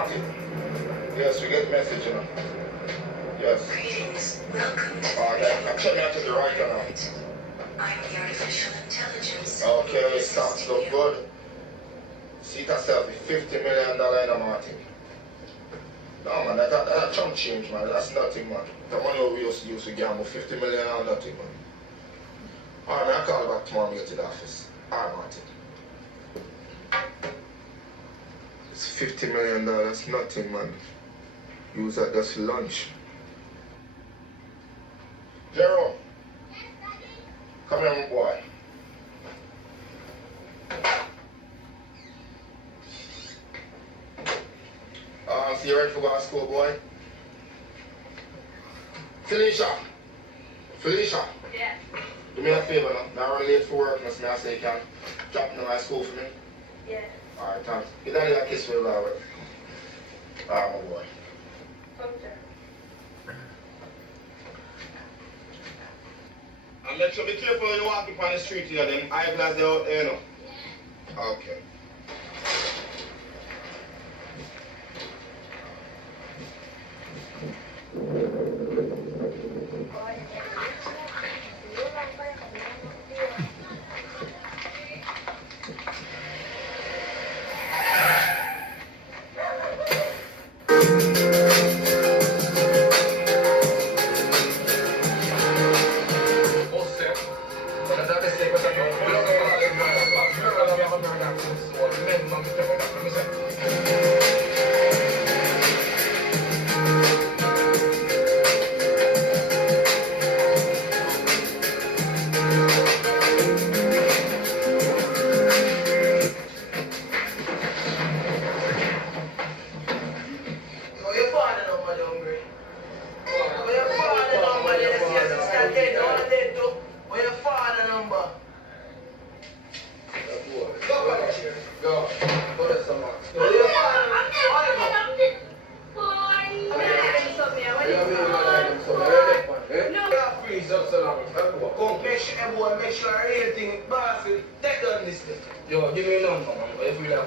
Martin. Yes, we get message, you know. Yes. Greetings. Welcome to I'm checking out to the right now. I'm the artificial intelligence. Okay, sounds so good. See yourself with $50 million in a Martin. No man, that chunk change, man. That's nothing, man. The money we used to use to gamble, 50 million or nothing, man. Alright, man, I'll call back tomorrow when we get to the office. Alright, Martin. It's $50 million, that's nothing, man. Use that just for lunch. Jerome. Come here, my boy. So you ready for going to school, boy? Felicia. Yeah. Do me a favor now. Now I'm late for work, Miss I say you can drop me to my school for me. Yeah. Alright, thanks. Get down here and kiss me a lot. Alright, my boy. Okay. And make sure be careful when you walk upon the street here, them eyeglasses out there, you know. Yeah. Okay. Yo, give me a number, man. If you like,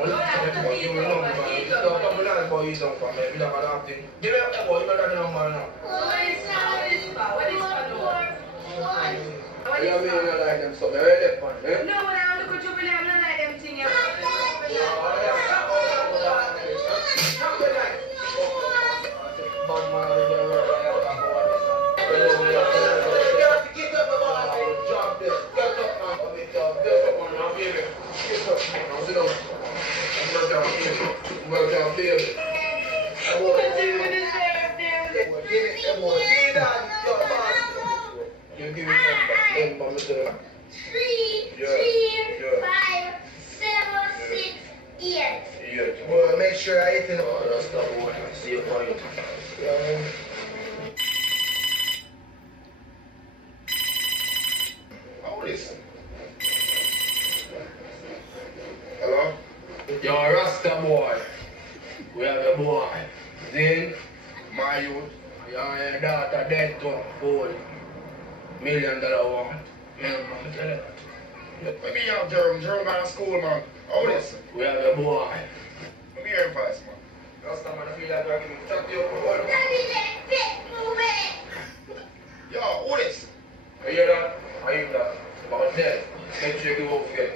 give me a number, man. If you don't come down for you, don't come, man. If you don't have thing, give me a boy, you don't have the number now. What is You know me, you don't like them, so I read that one, eh? No, when I look at you, I don't like them things. Make sure I eat it. That's the one. See you for you. Listen. Hello? Yo, Rasta boy. We have a boy. Then, My youth. your daughter dead to a $4 million want. Let me out, Jerome. Jerome got to school, man. Oh, listen. We have a boy. Let me hear him first, man. Rasta man, I feel like I'm going to chat to you for Yo, who this? I hear that? I hear that. About dead. Make sure you give up again.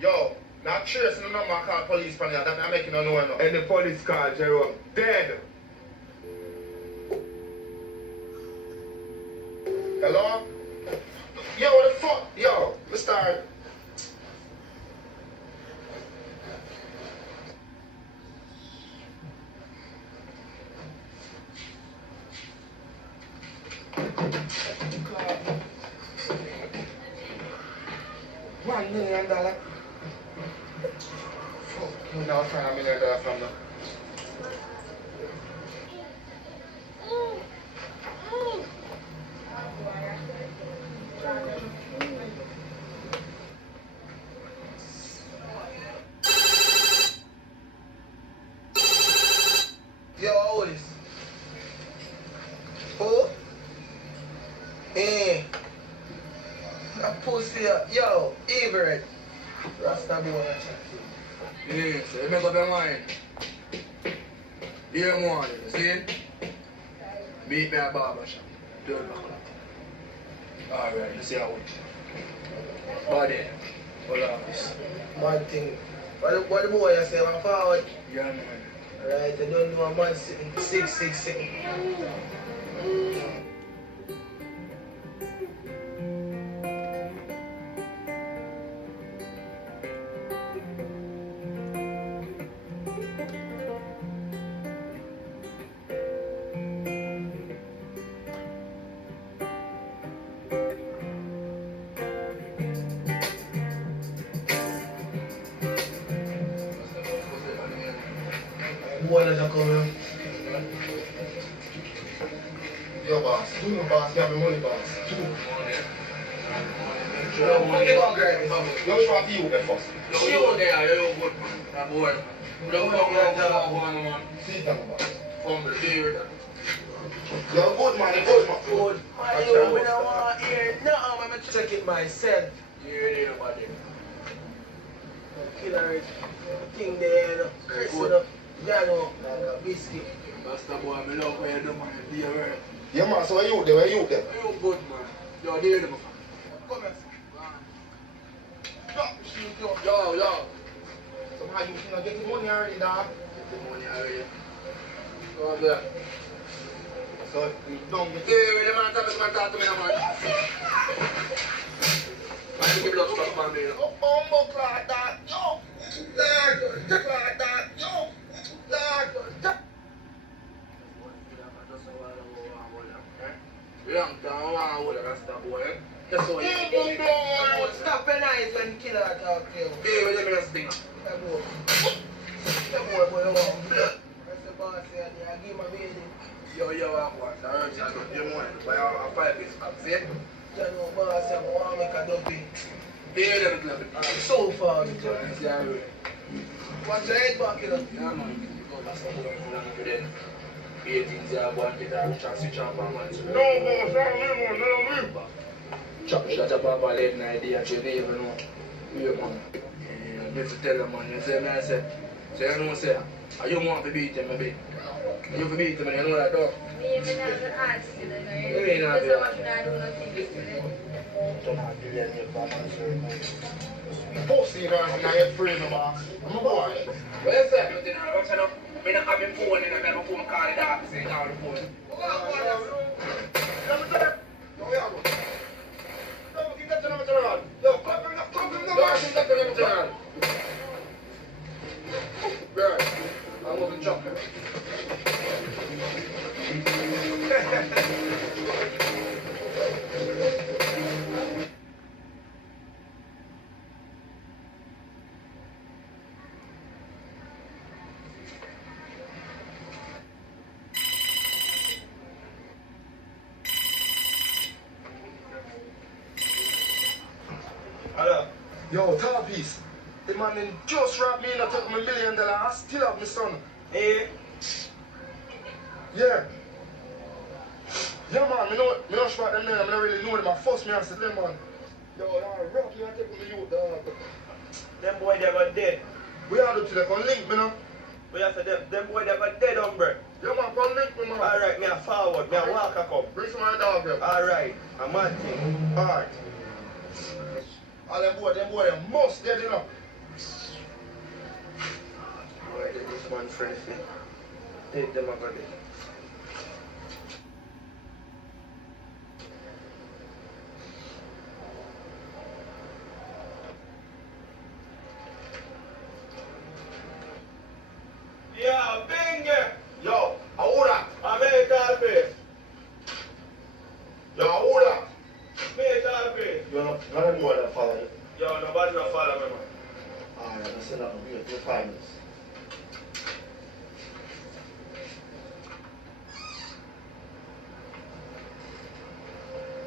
Yo, not trace the number I call police from here. That I'm making no noise now. And the police call Jerome dead. Hello? Yo, what the fuck? Yo, Mr. $1 million. Fuck, you know, trying $1 million from them. Yo, what is? Who? That pussy, yo, Everett. Rasta boy, I chat to you. Yeah, so you make up your mind. Here morning, you see? Meet me at barber shop. 12 o'clock. Alright, you see how it. Body. Hold on this. Man thing. What the boy you say, man forward? Yeah, man. Right, I don't know a man sitting 666. Boy, let's come here. Yo, boss. Do me, boss. Give me money, boss. Yo, money come girl. Yo, try to you there first. You there, you good. That boy. Don't come on. See them, boss. From the beard. You're good, man. You're good, man. Good. Man, you don't want to hear nothing. I'm check it myself. You ain't nobody. Killer thing there, you know. Chris, you know. Yeah, no, like a biscuit. Master boy, I love where you do, man. Be aware. Yeah, man. So where you there? Where you there? You good, man. You're there, man. Come here. Yo. Somehow you finna get the money already, dog. The money already. Go on there. So you don't get Hey, when the man talk to me, man. I give blood stuff, man. Oh, bumbo clock, dog. Yo. Dog. Clock, dog. Yo. Dog. Long time, I want to rasta boy. That's all. Stop your eyes when killer talk to you. Hey, what you sting? That boy, you want blood. That's the boss here, I give my baby. Yo, I want to hurt you. I got your money. Buy a 5 piece pack, see? You know, boss, I want to make a dumpy. Hey, let me clap it. I'm so far, you know. Yeah, Watch your head back, you know. yeah, man. Go back to the boy. Then, 18 years old, get a chance to jump on man. No, boss. I don't live. Chop shot up a late night day and you don't even know. Yeah, man. You need to tell them, man. You say, man, I say, so you know, say, you want to beat him, maybe. You to beat him, and you know that, dog. Me and not the ask you, You ain't not because I'm not doing nothing. Pussy, man. I'm not yet free, no, boss. I'm a boy. What you say? You know, I'm saying, I don't have a phone, and I have a phone call in the office, and call the phone. Right. I'm moving chocolate. Hello. Yo, top piece. The man then just robbed me and I took my $1 million. I still have my son. Hey. Yeah. Yeah, man. Me know spot them there. I don't really know them. I first me and said them, man. Yo, that rock me and take my youth, dog. Them boy they got dead. We all do to them. Come link me now. We have to them boy they got dead, hombre. Yeah, man. Come link me, man. Alright, me a forward, me a walk a come. Bring some of my dog here. Alright, a man thing. Alright. All them boy, they must dead, you know. Boy, this man friend thing. Take them over there. Yeah, bing it. Yo, who that? I made that face. Yo, who that? Made that face. You know, none of them boy that follow you. Yo, nobody don't follow me, man. Alright, I said that will be for 5 minutes.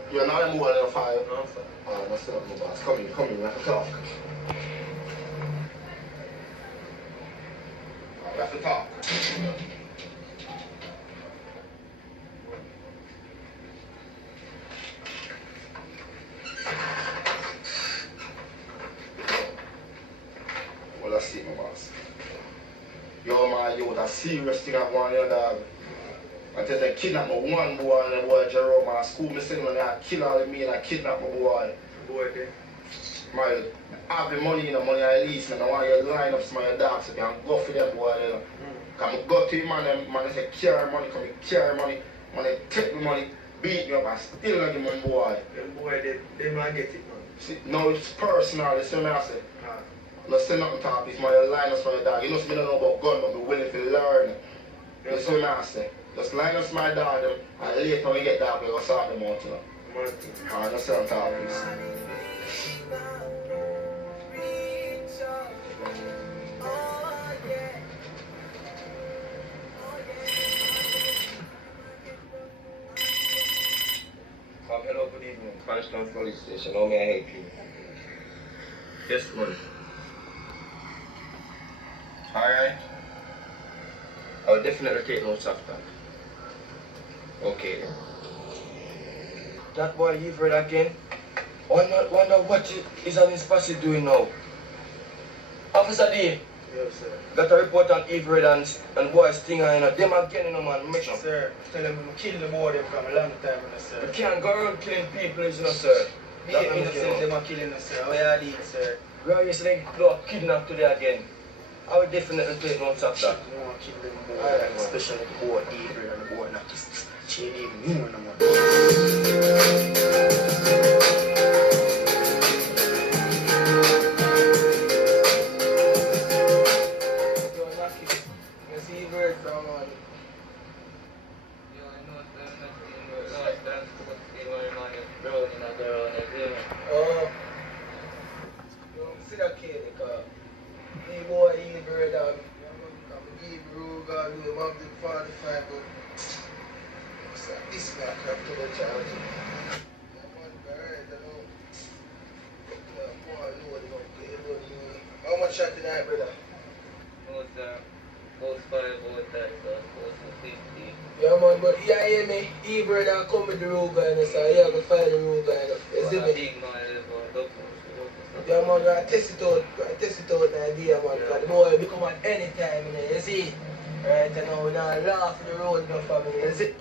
You're not a more than 5. No, sir. Alright, let's set up no boss. Come in, we have to talk. We have to talk. Well, let's see, my boss. Yo, man, you a serious thing I want your dog. I tell you, kidnap my one boy and the boy Jerome at school. Me send when I kill all of me and I kidnap my boy. Boy, there. My, have the money, money I lease, and I want you to line up some of your dogs so you can go for them boy, Come go to him and man say carry money, come carry money, money take the money, beat me up and still not give me boy. Them boy, they might get it, man. See, no, it's personal, that's what I say. Ah. No say nothing to this man, you line up for your dog. You know me don't know about gun, but I'm willing to learn. That's what I say. Just line up my dog them, and later when you get dog, we go sort them out, Man. Alright, that's what I'm talking about. Hello, good evening. Spanish Police Station. How may I help you? Yes, man. Alright. I'll definitely take notes of that. Okay. That boy, you've read again? Wonder what is an Spassy doing now? Officer D, Yes, sir. got a report on Everett and boy Stinger, them again, man, make sure. Sir, tell them to kill the boy them from a long time, sir. You can't go around killing people, sir. Be innocent, them are killing us, sir. Where are these, sir? Girl, you say they got kidnapped today again. I would definitely take notes of that. No one kill them boy, especially the boy Avery and the boy not this chain even no more. Oh, see that kid, because the boy Avery dog, I'm give Ruga, we have the 45, but this guy come to the charge. How much shot tonight, brother? Yeah, man, but you hear me? He brother come with the Ruga and so you have to find the Ruga and you see me? Yeah, man, gotta test it out the idea, man, because the boy will come at any time, you see? Right, and now we don't laugh the road, no family, you see?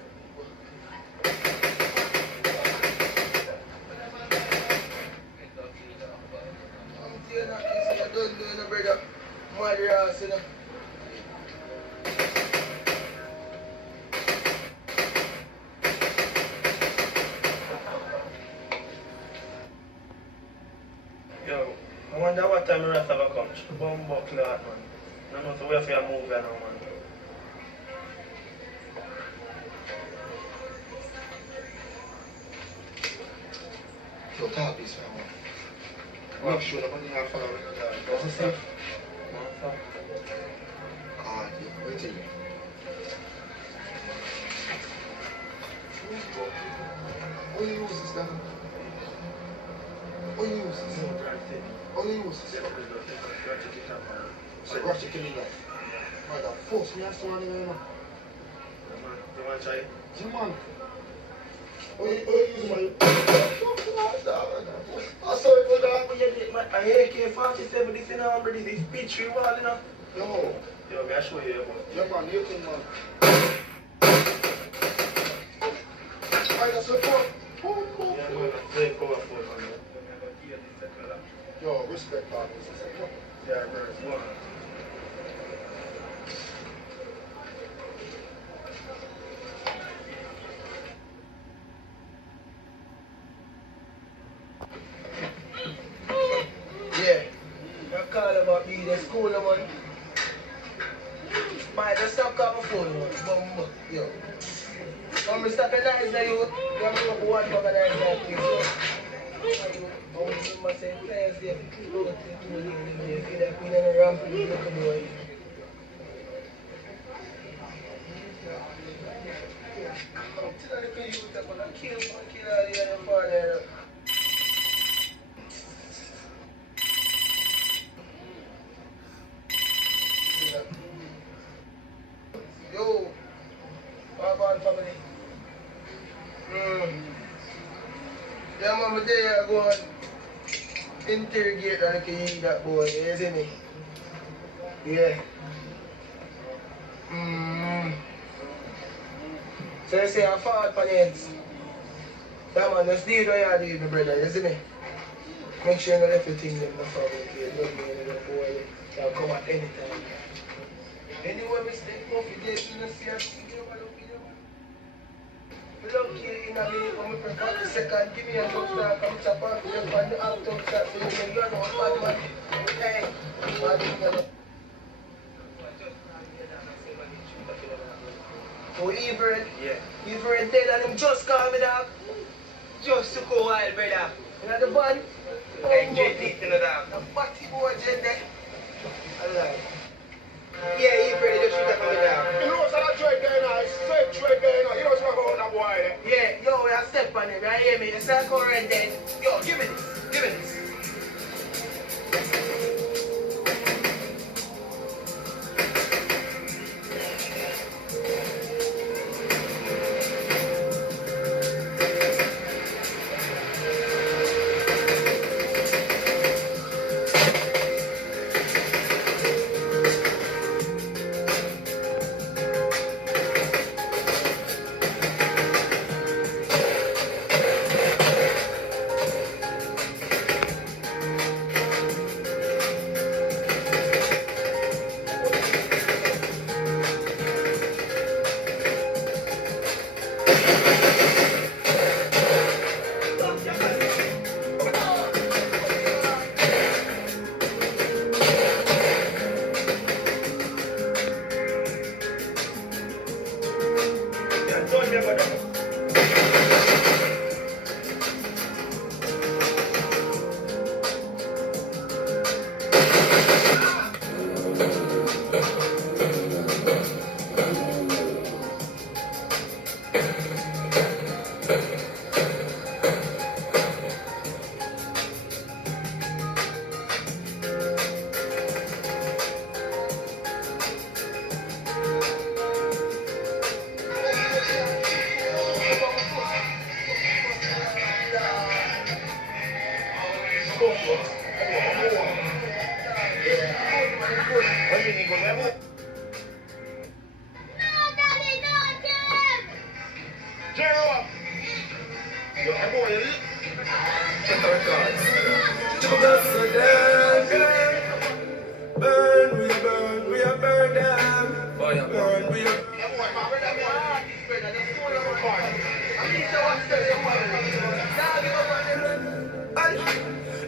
I'm saying that, you see, I don't know, no, brother. Mother ass, you know. Yo, I wonder what time the rest of a come. Bumbo clock, man. I don't know so where for your move now, man. Yo, talk this, man. Make sure the money are following the dog. What's the stuff? Ah, yeah, wait till you. What do you use this stuff? What do you use this? What do you use this? So rush it to me like. My God, force me, I still want to know. You want to try? Yeah, man. What do you use my... I'm sorry for that. But you did my AK-47, this in our this is pitchy wall, you know? No. Yo, I'll show you. Yeah, man, you can, man. I got support. Yeah, man, very powerful, man. Yo, respect, partners. Yeah, bro, one. Yeah, I call about being in school, man. Man, just stop calling my phone, man. Bumbo, yo. I'm stop a nice day, you. I'm going to one for a nice day, please. I want to my same players there. Go to the league, get that queen and a ramp, you look at me. I'm telling you, I kill all the other part there. Yo, Barbon family. Yeah, mama, there I go and interrogate and can eat that boy, you see me? Yeah. So you say I fall for the ends. Yeah man, just do what you do, my brother, you see me? Make sure you know everything them not fabricate. Don't be any little boy. They'll come at any time. Anyway, mistake, go for this, you know, see us. Lucky in a minute when we prepare the second, give me a touchdown, come chop off the left and the half touchdown, so you know bad man. Hey, bad man. Oh, Everett? Yeah. Everett dead and him just called me dog. Just to go wild, brother. You know the band? Enjoy it in the dog. The fatty boy Jen there. Alright. Yeah, Everett, just shoot up on the dog. You know what's that trade there now? It's straight trade there now. You know what's about that boy there? Yeah, yo, I step on him, you hear me? You start correct then. Yo, give me this, give me this.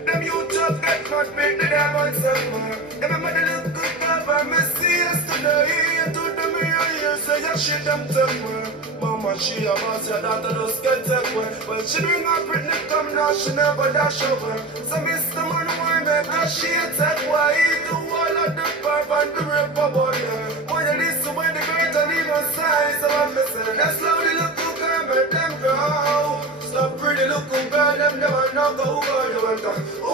Them you just get much big, they have on somewhere. Remember the little good papa, me see yesterday. You told them you say you shit them somewhere. Mama, she a boss, your daughter just get take away. Well, she bring her Britney come now, she never dash over. So Mr. Man, why make her she take away? He do all of the pop and the rape boy. When you listen when the girls are leaving size, so I'm missing. That's how the little girl make them go. Stop pretty little girl, them never know go over you.